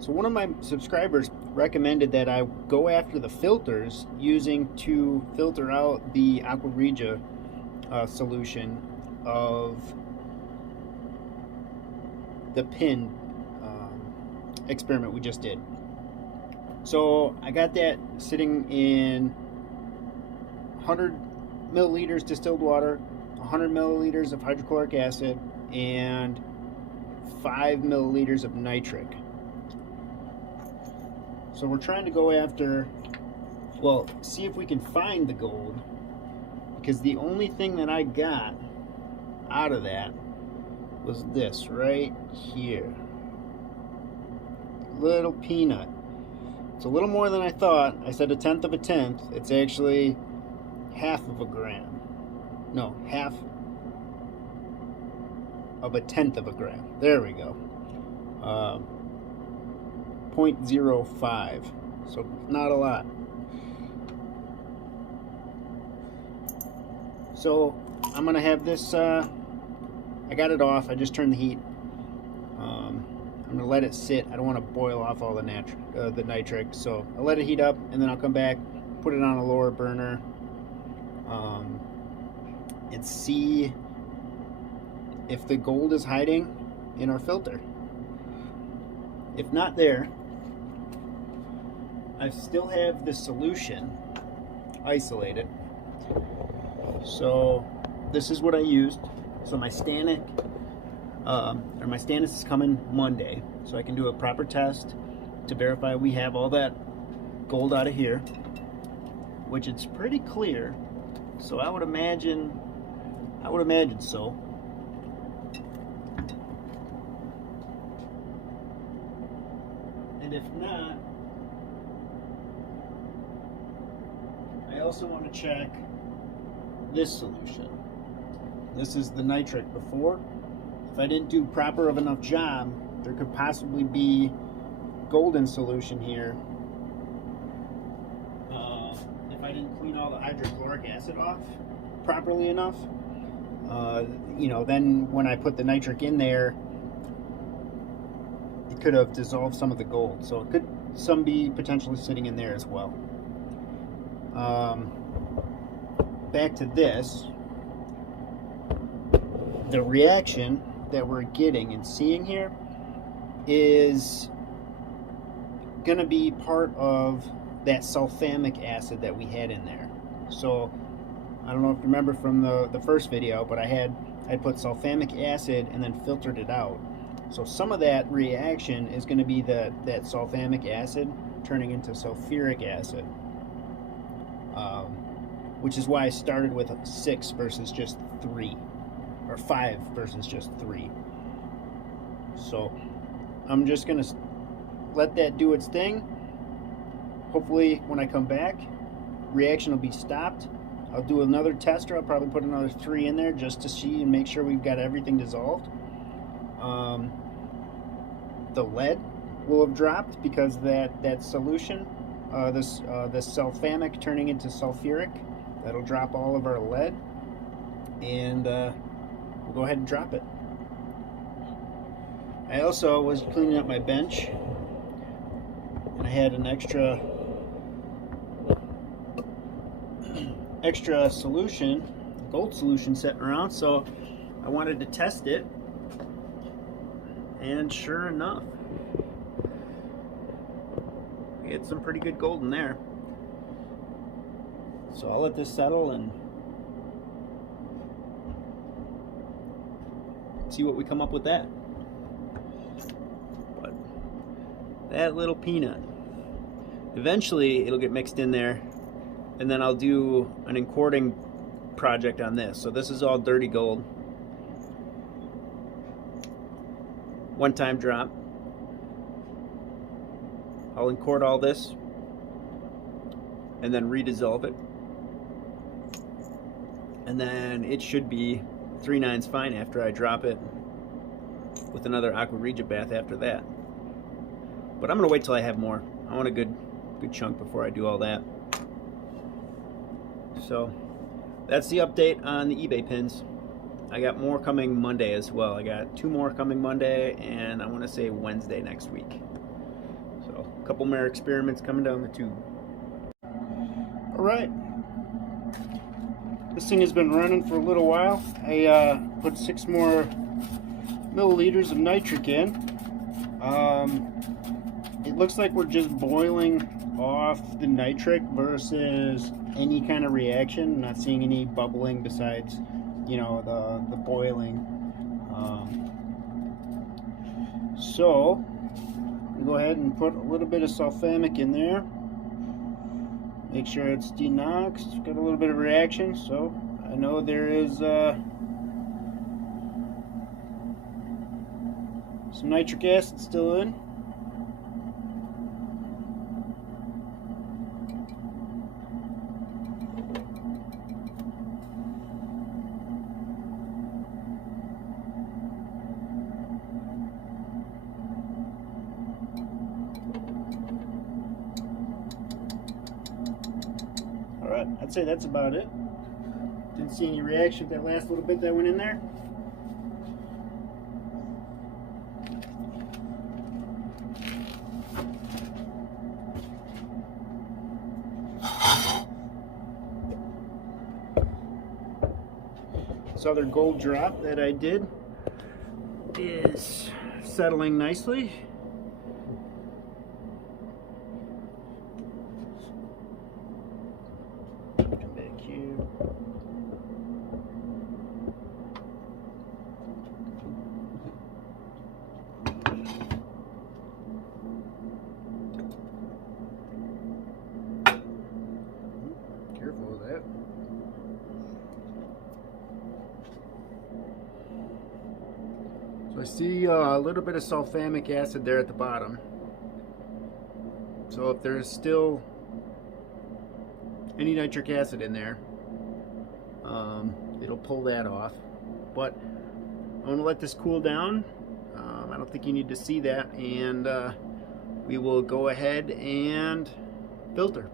So one of my subscribers recommended that I go after the filters to filter out the Aqua Regia solution of the pin experiment we just did. So I got that sitting in 100 milliliters distilled water, 100 milliliters of hydrochloric acid, and 5 milliliters of nitric. So we're trying to go after, well, see if we can find the gold, because the only thing that I got out of that was this right here. Little peanut. It's a little more than I thought. I said 1/10 of a tenth. It's actually 1/2 of a gram. No, 1/2 of a tenth of a gram. There we go. 0.05. So not a lot. So I'm gonna have this. I got it off. I just turned the heat. I'm gonna let it sit. I don't want to boil off all the nitric, so I'll let it heat up, and then I'll come back, put it on a lower burner, and see if the gold is hiding in our filter. If not there, I still have the solution isolated. So this is what I used. So my Stannis is coming Monday, so I can do a proper test to verify we have all that gold out of here, which it's pretty clear. So I would imagine so. And if not, I also want to check this solution. This is the nitric before. If I didn't do proper of enough job, there could possibly be golden solution here. If I didn't clean all the hydrochloric acid off properly enough, then when I put the nitric in there, it could have dissolved some of the gold. So it could some be potentially sitting in there as well. Back to this, the reaction that we're getting and seeing here is going to be part of that sulfamic acid that we had in there. So I don't know if you remember from the first video, but I put sulfamic acid and then filtered it out. So some of that reaction is going to be that sulfamic acid turning into sulfuric acid, which is why I started with 6 versus just 3. Or 5 versus just 3. So I'm just gonna let that do its thing. Hopefully when I come back, reaction will be stopped. I'll do another tester. I'll probably put another 3 in there just to see and make sure we've got everything dissolved. The lead will have dropped because that solution, this sulfamic turning into sulfuric, that'll drop all of our lead, and we'll go ahead and drop it. I also was cleaning up my bench, and I had an extra solution, gold solution sitting around, so I wanted to test it, and sure enough, we had some pretty good gold in there. So I'll let this settle and see what we come up with that. But that little peanut, eventually it'll get mixed in there, and then I'll do an encording project on this. So this is all dirty gold. One-time drop. I'll encord all this and then redissolve it, and then it should be 3/9 fine after I drop it with another Aqua Regia bath after that. But I'm gonna wait till I have more. I want a good chunk before I do all that. So that's the update on the eBay pins. I got more coming Monday as well. I got 2 more coming Monday, and I want to say Wednesday next week. couple more experiments coming down the tube. Alright, this thing has been running for a little while. I put 6 more milliliters of nitric in. It looks like we're just boiling off the nitric versus any kind of reaction. I'm not seeing any bubbling besides, you know, the boiling. So we'll go ahead and put a little bit of sulfamic in there. Make sure it's denoxed. Got a little bit of reaction, so I know there is some nitric acid still in. Alright, I'd say that's about it. Didn't see any reaction with that last little bit that went in there. This other gold drop that I did is settling nicely. Come back here. Careful with that. So I see a little bit of sulfamic acid there at the bottom. So if there's still any nitric acid in there, it'll pull that off. But I'm going to let this cool down. I don't think you need to see that, and we will go ahead and filter.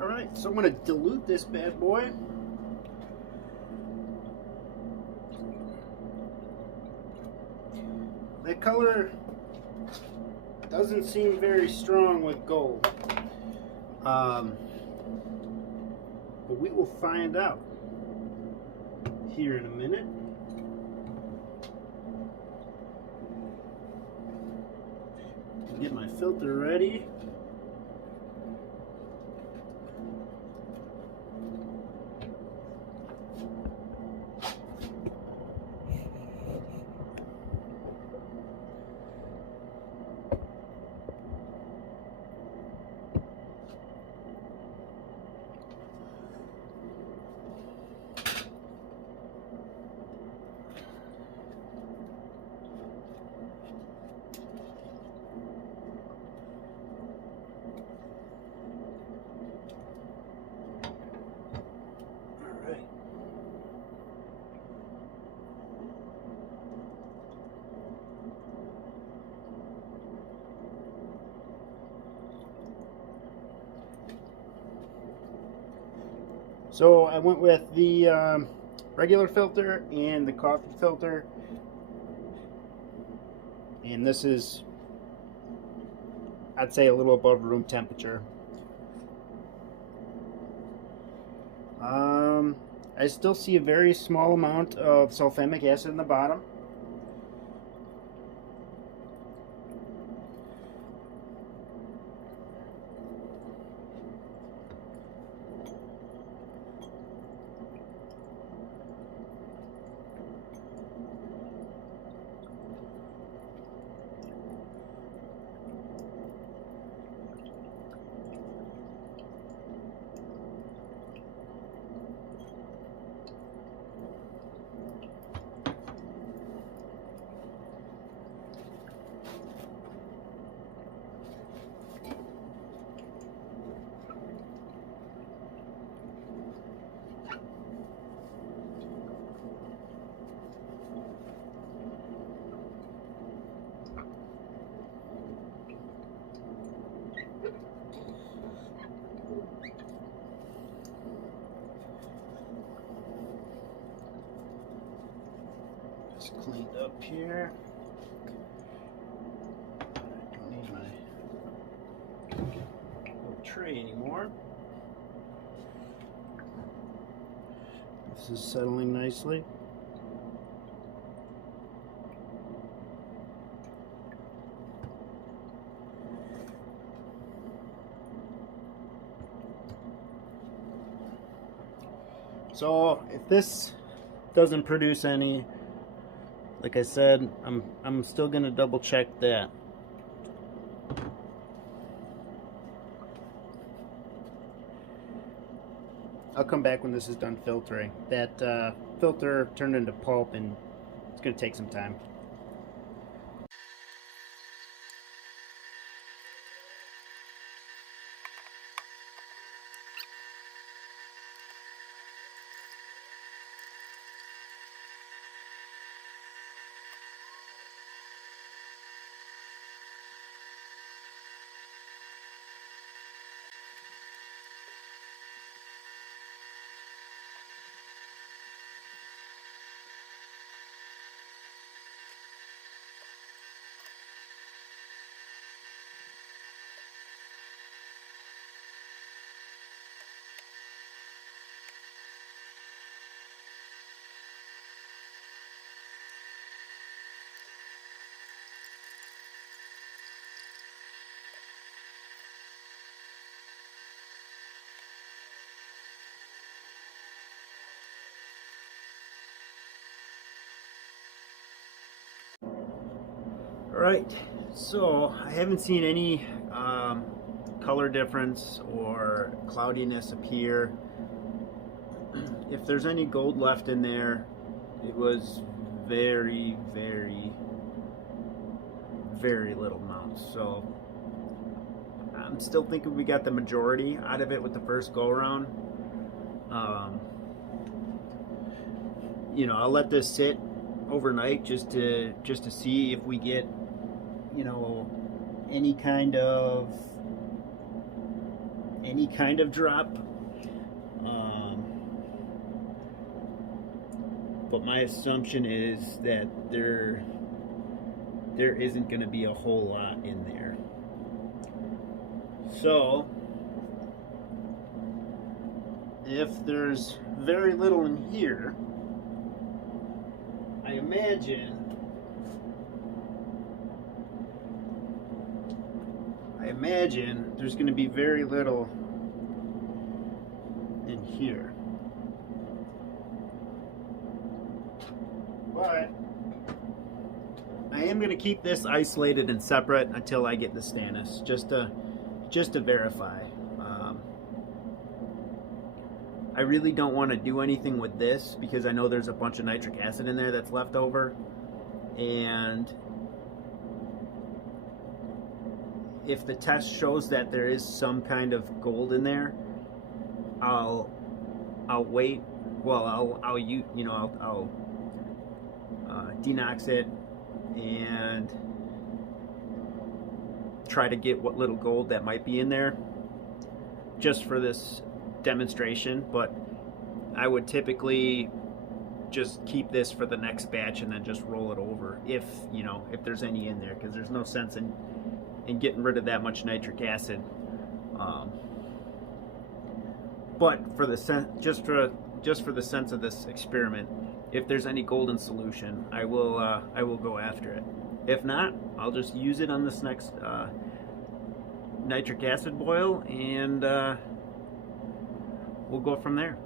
Alright, so I'm going to dilute this bad boy. That color doesn't seem very strong with gold. But we will find out here in a minute. Get my filter ready. So I went with the regular filter and the coffee filter, and this is, I'd say, a little above room temperature. I still see a very small amount of sulfamic acid in the bottom. Cleaned up here. tray anymore. This is settling nicely. So if this doesn't produce any, like I said, I'm still gonna double check that. I'll come back when this is done filtering. That filter turned into pulp and it's gonna take some time. Alright, so I haven't seen any color difference or cloudiness appear. If there's any gold left in there, it was very, very, very little amounts. So I'm still thinking we got the majority out of it with the first go around. You know, I'll let this sit overnight just to see if we get, you know, any kind of drop. But my assumption is that there isn't going to be a whole lot in there. So if there's very little in here, I imagine there's going to be very little in here. But I am going to keep this isolated and separate until I get the stannous, just to verify. I really don't want to do anything with this because I know there's a bunch of nitric acid in there that's left over, and if the test shows that there is some kind of gold in there, I'll wait. Well, I'll denox it and try to get what little gold that might be in there just for this demonstration. But I would typically just keep this for the next batch and then just roll it over if there's any in there, because there's no sense in getting rid of that much nitric acid. But for the just for the sense of this experiment, if there's any gold in solution, I will go after it. If not, I'll just use it on this next nitric acid boil, and we'll go from there.